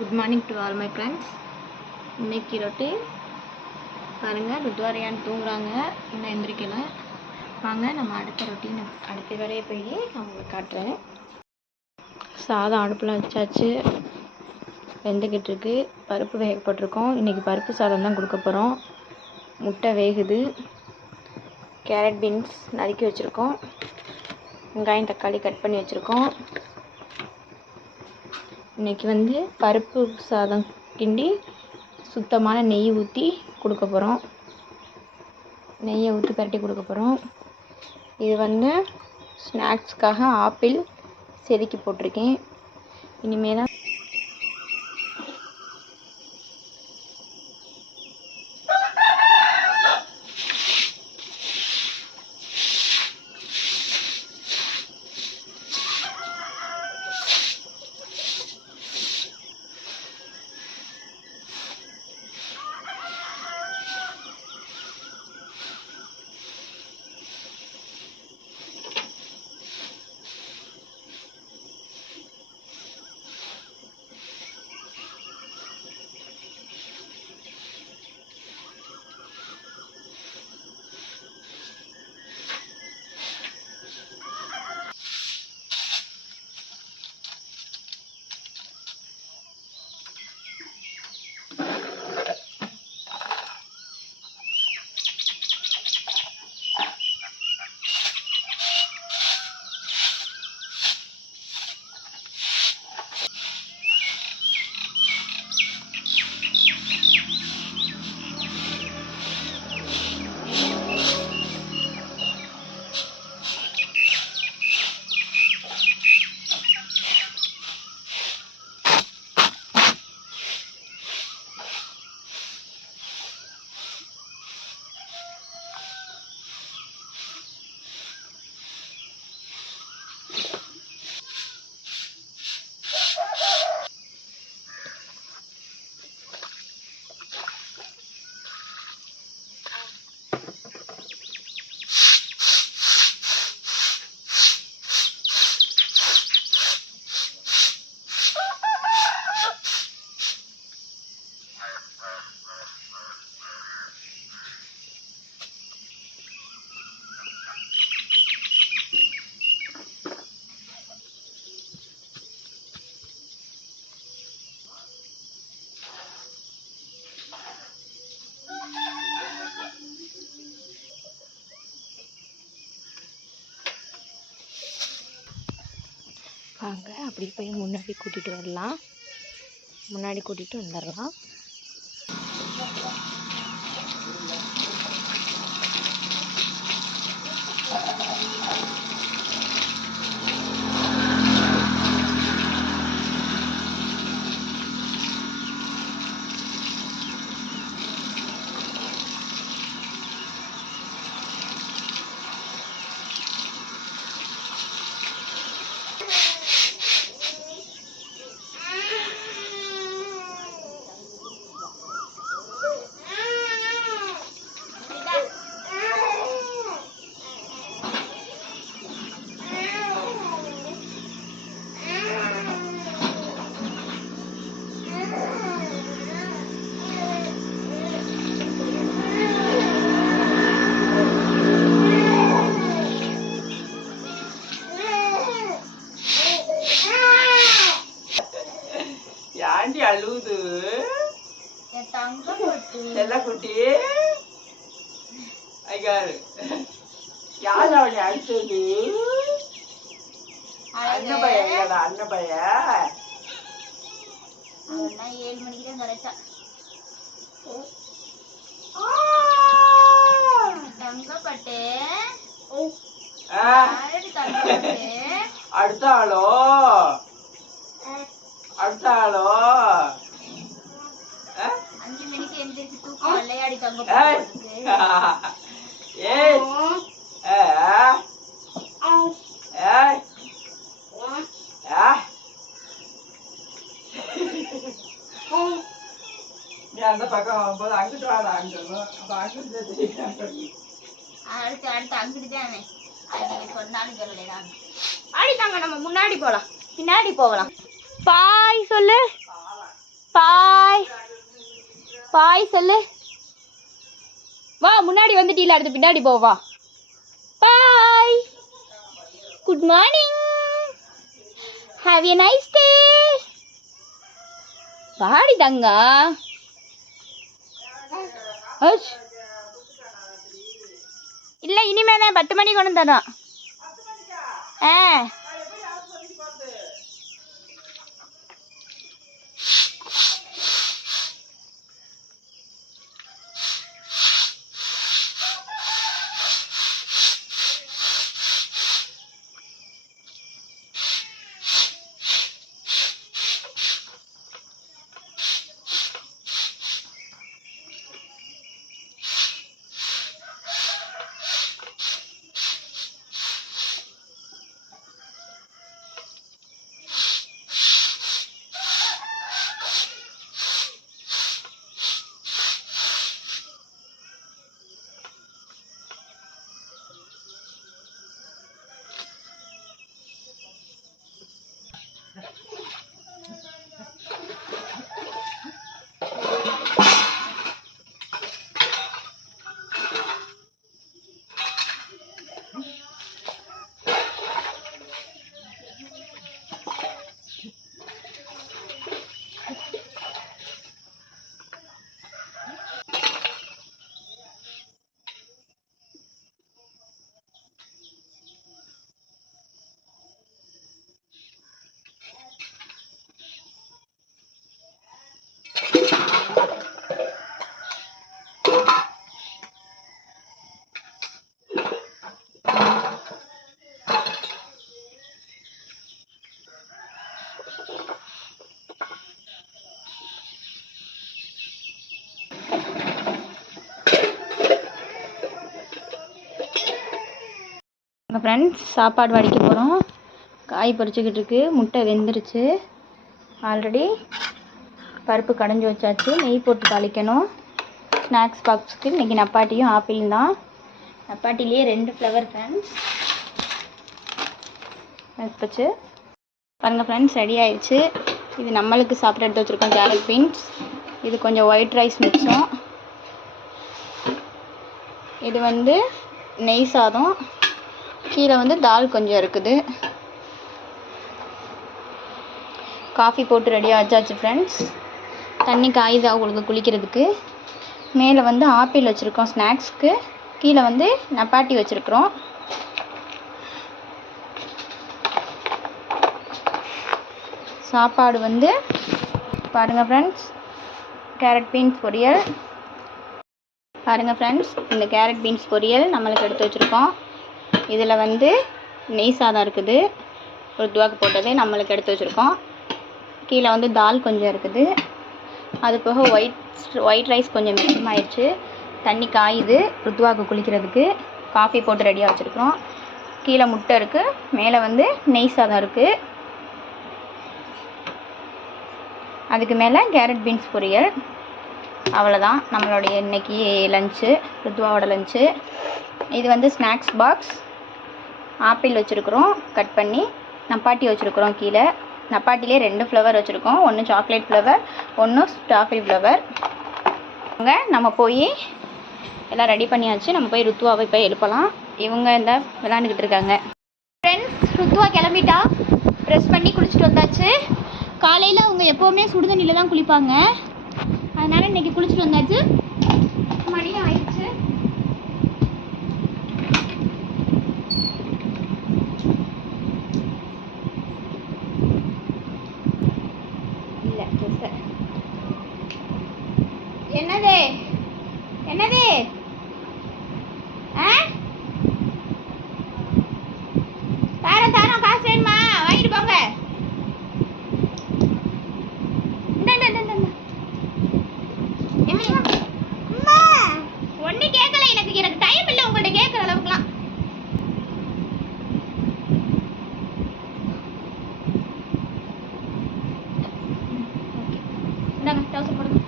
Good morning to all my friends. இன்னைக்கு routine பாருங்கள். ருத்வாரியான் தூங்குறாங்க, இன்னும் எந்திரிக்கல. வாங்க நம்ம அடுத்த ரொட்டீன் அடுத்த வேலையை போய் நான் உங்களுக்கு காட்டுறேன். சாதம் அடுப்பில் வச்சாச்சு, வெந்துக்கிட்டு இருக்கு. பருப்பு வேகப்பட்டிருக்கோம். இன்றைக்கி பருப்பு சாதம் தான் கொடுக்க போகிறோம். முட்டை வேகுது. கேரட் பீன்ஸ் நறுக்கி வச்சுருக்கோம். வெங்காயம் தக்காளி கட் பண்ணி வச்சுருக்கோம். இன்றைக்கி பருப்பு சாதம் கிண்டி சுத்தமான நெய் ஊற்றி கொடுக்க போகிறோம். நெய்யை ஊற்றி பரட்டி கொடுக்க போகிறோம். இது ஸ்நாக்ஸ்க்காக ஆப்பிள் செதுக்கி போட்டிருக்கேன். இனிமேல் தான் வாங்க அப்படி போய் முன்னாடி கூட்டிகிட்டு வந்துடலாம். ஆண்டி அழுவுது. செல்லக்குட்டி ஐயாரு யார் அவனை அடிச்சது? அண்ணன் பையன் இல்லடா, அண்ணன் பையன். 7 மணிக்கு தான் கரெக்டா. தங்கப்பட்டு அடுத்தாளோ 5 மணிக்கு எந்திரிச்சு தூக்கம் விளையாடி தங்க. நீ அந்த பக்கம் போது அங்கிட்டு வாடா. அடுத்து அங்கிட்டு தானே சொன்னாலும் சொல்லலாம். ஆடித்தாங்க, நம்ம முன்னாடி போலாம், பின்னாடி போகலாம். பாய் சொல்லு. பாய் பாய் சொல்லு. வா முன்னாடி வந்துட்டீல, அடுத்து பின்னாடி போ வா. Bye. Good morning. Have a nice day. பாடி தங்கா. இல்லை இனிமே தான் 10 மணிக்கு கொண்டு தரோம். ஆ ஃப்ரெண்ட்ஸ் சாப்பாடு வடிக்க போகிறோம். காய் பறிச்சுக்கிட்டு இருக்கு. முட்டை வெந்துருச்சு ஆல்ரெடி. பருப்பு கடைஞ்சி வச்சாச்சு. நெய் போட்டு தாளிக்கணும். ஸ்நாக்ஸ் பாக்ஸுக்கு இன்றைக்கி நப்பாட்டியும் ஆப்பிளும் தான். நப்பாட்டிலேயே 2 ஃப்ளவர் ஃப்ரெண்ட்ஸ் வச்சு பாருங்கள் ஃப்ரெண்ட்ஸ், ரெடி ஆயிடுச்சு. இது நம்மளுக்கு சாப்பிட எடுத்து வச்சுருக்கோம் கேரட் பீன்ஸ். இது கொஞ்சம் ஒயிட் ரைஸ் மிச்சம். இது வந்து நெய் சாதம். கீழே வந்து தால் கொஞ்சம் இருக்குது. காஃபி போட்டு ரெடியாக வச்சாச்சு ஃப்ரெண்ட்ஸ். தண்ணி காயுது அவங்களுக்கு குளிக்கிறதுக்கு. மேலே வந்து ஆப்பிள் வச்சுருக்கோம் ஸ்நாக்ஸ்க்கு. கீழே வந்து நப்பாட்டி வச்சுருக்குறோம். சாப்பாடு வந்து பாருங்கள் ஃப்ரெண்ட்ஸ், கேரட் பீன்ஸ் பொரியல். பாருங்கள் ஃப்ரெண்ட்ஸ், இந்த கேரட் பீன்ஸ் பொரியல் நம்மளுக்கு எடுத்து வச்சுருக்கோம். இதில் வந்து நெய் சாதம் இருக்குது, ருத்வாக்கு போட்டது நம்மளுக்கு எடுத்து வச்சுருக்கோம். கீழே வந்து தால் கொஞ்சம் இருக்குது. அது போக ஒயிட் ரைஸ் கொஞ்சம் மிச்சமாயிடுச்சு. தண்ணி காயுது ருத்வாக்கு குளிக்கிறதுக்கு. காஃபி போட்டு ரெடியாக வச்சுருக்கோம். கீழே முட்டை இருக்குது. மேலே வந்து நெய் சாதம் இருக்குது. அதுக்கு மேலே கேரட் பீன்ஸ் பொரியல். அவ்வளோதான் நம்மளுடைய இன்றைக்கி லஞ்சு, ருத்வாவோட லஞ்சு. இது வந்து ஸ்நாக்ஸ் பாக்ஸ். ஆப்பிள் வச்சுருக்குறோம் கட் பண்ணி. நப்பாட்டி வச்சுருக்குறோம் கீழே. நப்பாட்டிலே 2 ஃப்ளவர் வச்சுருக்கோம். ஒன்று சாக்லேட் ஃப்ளவர், ஒன்று ஸ்ட்ராபெரி ஃப்ளவர். அங்கே நம்ம போய் எல்லாம் ரெடி பண்ணியாச்சு. நம்ம போய் ருத்வாவை போய் எழுப்பலாம். இவங்க இந்த விளாண்டுக்கிட்டு இருக்காங்க. ஃப்ரெண்ட்ஸ், ருத்வா கிளம்பிட்டா. ப்ரெஸ் பண்ணி குளிச்சுட்டு வந்தாச்சு. காலையில் அவங்க எப்போவுமே சுடுதண்ணியில் தான் குளிப்பாங்க. அதனால் இன்றைக்கி குளிச்சுட்டு வந்தாச்சு. மணி ஆயிடுச்சு. இல்லை என்னது என்னது தாரம் காசு வேணுமா? வாங்கிட்டு போங்க. ஒண்ணு கேட்கல. எனக்கு டைம் இல்லை உங்கள்ட்ட கேட்குற அளவுக்குலாம். இந்தாங்க டவுசர் போடுங்க.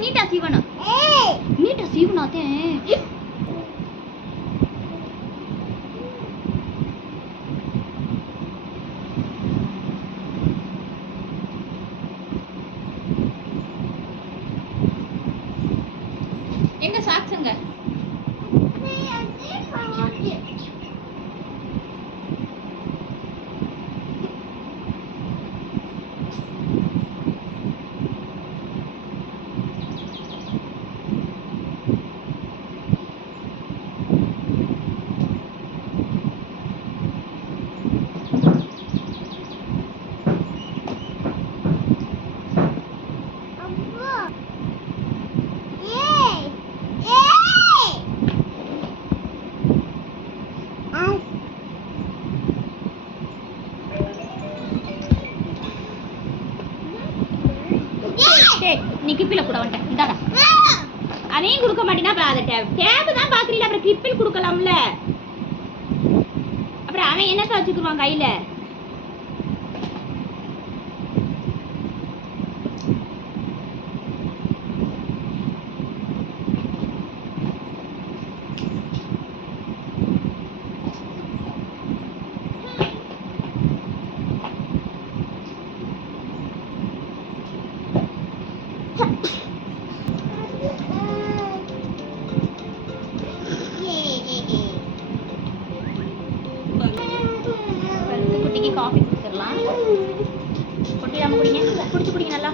நீட்டா சீவனம் நீட்டா சீவனாத்தே எங்க சாக்ஸுங்க நீ கிப்பில கூட வந்துட்டேன் இந்தாடா அதையும் கொடுக்க மாட்டேன்னா அப்புறம் அதை டேப் தான் பாக்குறீங்களா அப்புறம் கிப்பில் கொடுக்கலாம்ல அப்புறம் அவன் என்னத்த வச்சுக்குவான் கையில குட்டிக்கு காஃபி குடிச்சிடலாம் குட்டி நம்ம குடிங்க குடிச்சு குடிங்க நல்லா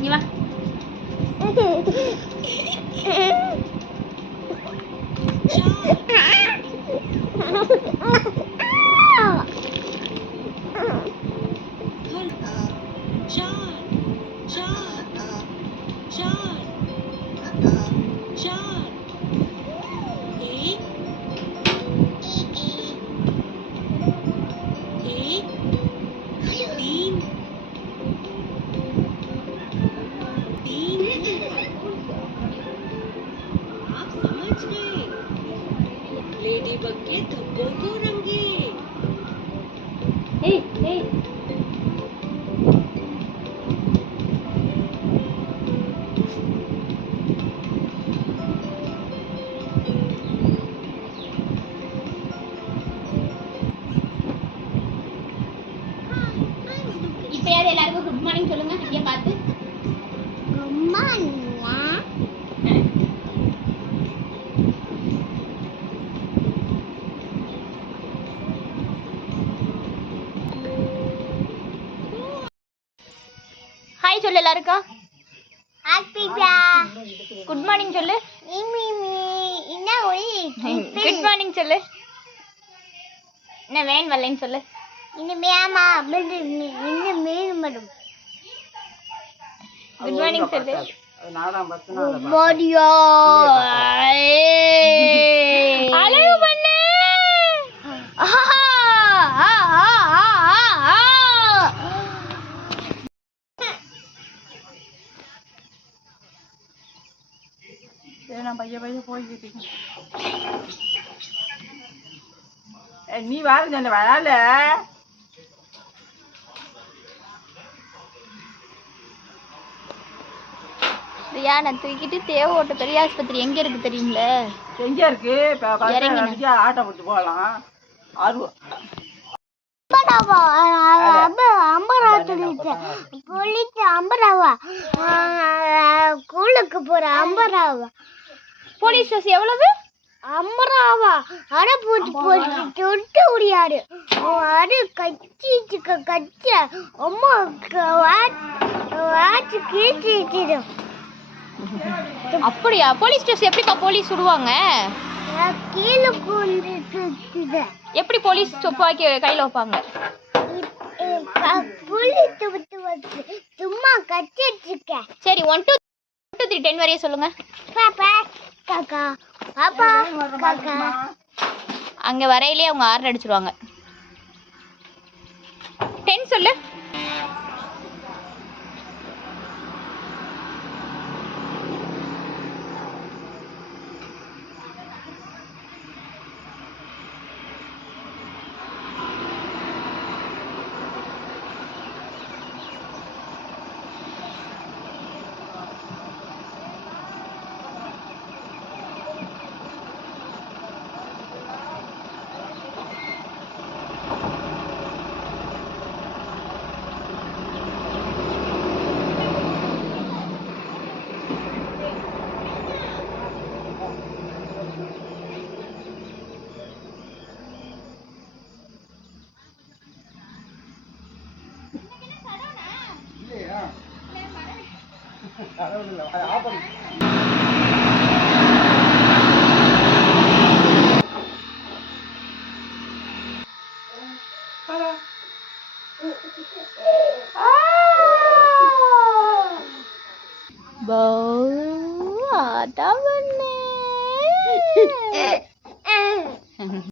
நீ வா लेडीबग के धब्बों को रंगे இப்பயாவது எல்லாருக்கும் குட் மார்னிங் சொல்லுங்க இங்க பார்த்து குட் மார்னிங் ஹாய் சொல்லு எல்லாருக்கும் குட் மார்னிங் சொல்லு குட் மார்னிங் சொல்லு என்ன வேன் வரலைன்னு சொல்லு குட் மார்னிங் சொல்லு அழகு பண்ணு நான் பைய போய்கிட்டு நீ வாரு சொன்ன வேலை நான் தூக்கிட்டு தேவ ஓட்ட பெரிய ஆஸ்பத்திரி எங்க இருக்கு தெரியுங்களே எங்க இருக்கு ஆட்டோ போட்டு போகலாம் ஸ்கூலுக்கு போற 50 ரூபா போலீஸ் ஸ்டேஷன் எவ்வளவு 50 ரூபா அட போட்டு போட்டு தொட்டு முடியாது அது கச்சி கச்ச அம்மா வாட்ச் கீச்சிடும் அப்படியா போலீஸ் ஸ்டேஷன் எப்படிப்பா போலீஸ் விடுவாங்க கீழே கொண்டு எப்படி போலீஸ் துப்பாக்கி கையில வைப்பாங்க சும்மா கச்சிட்டு இருக்க சரி 1 2 3 10 வரைய சொல்லுங்க பாப்பா காக்கா பாப்பா காக்கா அங்க வரையிலே அவங்க ஆர்டர் அடிச்சிடுவாங்க 10 சொல்லு Bố ở đó bên nè.